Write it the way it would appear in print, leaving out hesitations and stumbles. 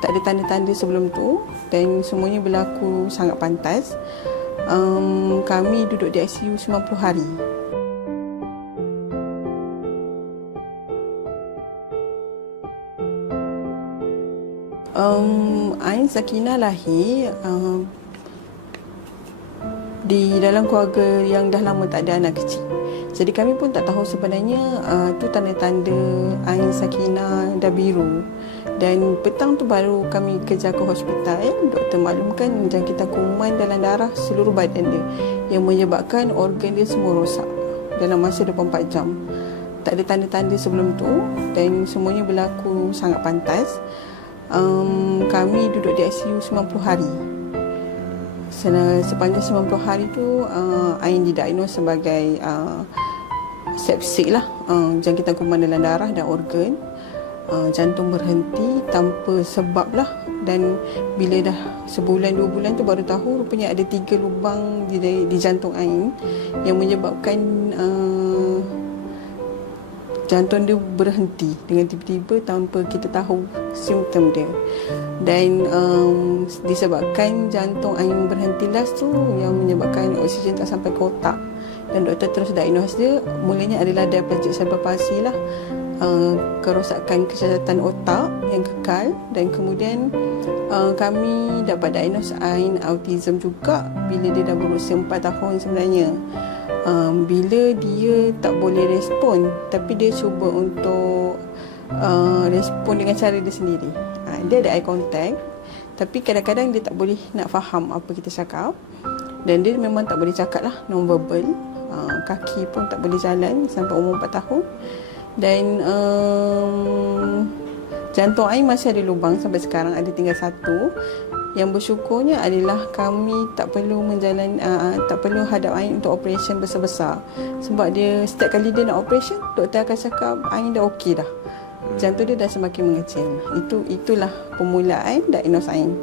tak ada tanda-tanda sebelum tu dan semuanya berlaku sangat pantas. Kami duduk di ICU 90 hari. Ain Sakinah lahir di dalam keluarga yang dah lama tak ada anak kecil. Jadi kami pun tak tahu sebenarnya tu tanda-tanda Ain Sakinah dah biru. Dan petang tu baru kami kejar ke hospital. Doktor maklumkan jangkitan kuman dalam darah seluruh badan dia yang menyebabkan organ dia semua rosak dalam masa 24 jam. Tak ada tanda-tanda sebelum tu dan semuanya berlaku sangat pantas. Kami duduk di ICU 90 hari. Sepanjang 90 hari tu Ain didiagnos sebagai sepsik lah, jangkitan kuman dalam darah dan organ. Jantung berhenti tanpa sebab lah, dan bila dah sebulan 2 bulan tu baru tahu rupanya ada 3 lubang di jantung Ain yang menyebabkan jantung dia berhenti dengan tiba-tiba tanpa kita tahu simptom dia. Dan disebabkan jantung Ain berhenti last tu yang menyebabkan oksigen tak sampai ke otak, dan doktor terus diagnose dia mulanya adalah diaplegic cerebral palsy lah, kerosakan kecacatan otak yang kekal. Dan kemudian kami dapat diagnose Ain autism juga bila dia dah berusia 4 tahun sebenarnya. Bila dia tak boleh respon, tapi dia cuba untuk respon dengan cara dia sendiri. Dia ada eye contact, tapi kadang-kadang dia tak boleh nak faham apa kita cakap, dan dia memang tak boleh cakap lah, non-verbal. Kaki pun tak boleh jalan sampai umur 4 tahun. Dan jantung Ain masih ada lubang sampai sekarang, ada tinggal 1. Yang bersyukurnya adalah kami tak perlu tak perlu hadap Ain untuk operation besar-besar. Sebab dia setiap kali dia nak operation, doktor akan cakap Ain dah okey dah. Jantung dia dah semakin mengecil. Itulah permulaan diagnos Ain.